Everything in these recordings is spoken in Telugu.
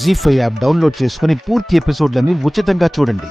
జీ5 యాప్ డౌన్లోడ్ చేసుకుని పూర్తి ఎపిసోడ్లని ఉచితంగా చూడండి.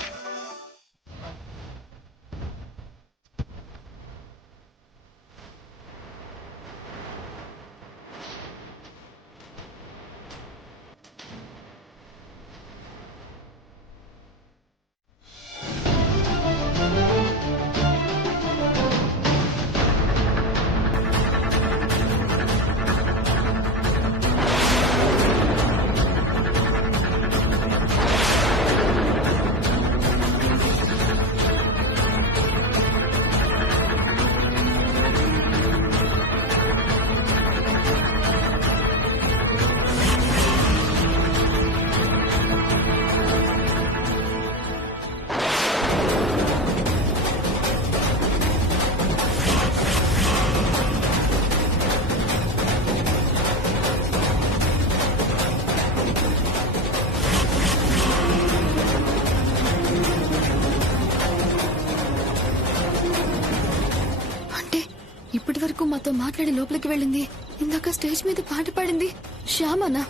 ఇప్పటి వరకు మాతో మాట్లాడి లోపలికి వెళ్ళింది. ఇందాక స్టేజ్ మీద పాట పాడింది శ్యామనా?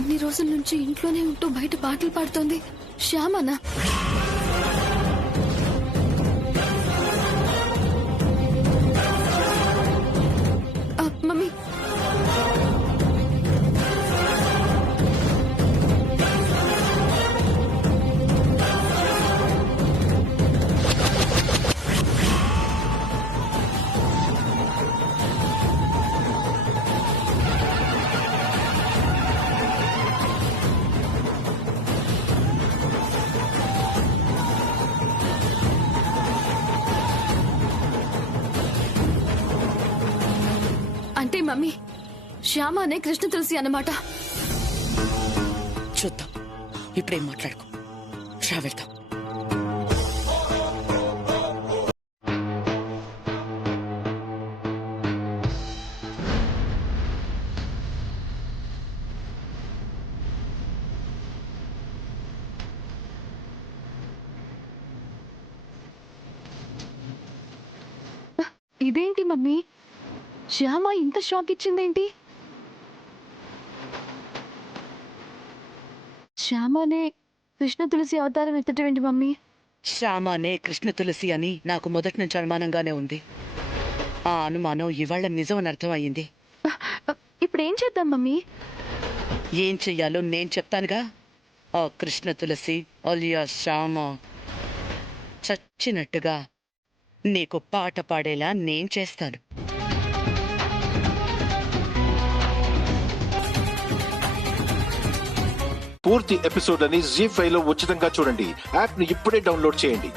ఇన్ని రోజుల నుంచి ఇంట్లోనే ఉంటూ బయట పాటలు పాడుతోంది శ్యామనా? మమ్మీ, అంటే మమ్మీ శ్యామ అనే కృష్ణ తులసి అన్నమాట. చూద్దాం, ఇప్పుడేం మాట్లాడుకో, వెళ్తాం. ఇదేంటి మమ్మీ, శ్యామ ఇంత షాక్ ఇచ్చిందేంటి? శ్యామనే కృష్ణ తులసి అవతారం ఎత్తటేంటి మమ్మీ? శ్యామనే కృష్ణ తులసి అని నాకు మొదటి నుంచి అనుమానంగానే ఉంది. ఆ అనుమానం ఇవాళ నిజమని అర్థమయ్యింది. ఇప్పుడు ఏం చేద్దాం మమ్మీ? ఏం చెయ్యాలో నేను చెప్తానుగా. ఆ కృష్ణ తులసి అలియా శ్యామ చచ్చినట్టుగా నీకు పాట పాడేలా నేను చేస్తాను. పూర్తి ఎపిసోడ్లని జీ5 లో ఉచితంగా చూడండి. యాప్ ని ఇప్పుడే డౌన్లోడ్ చేయండి.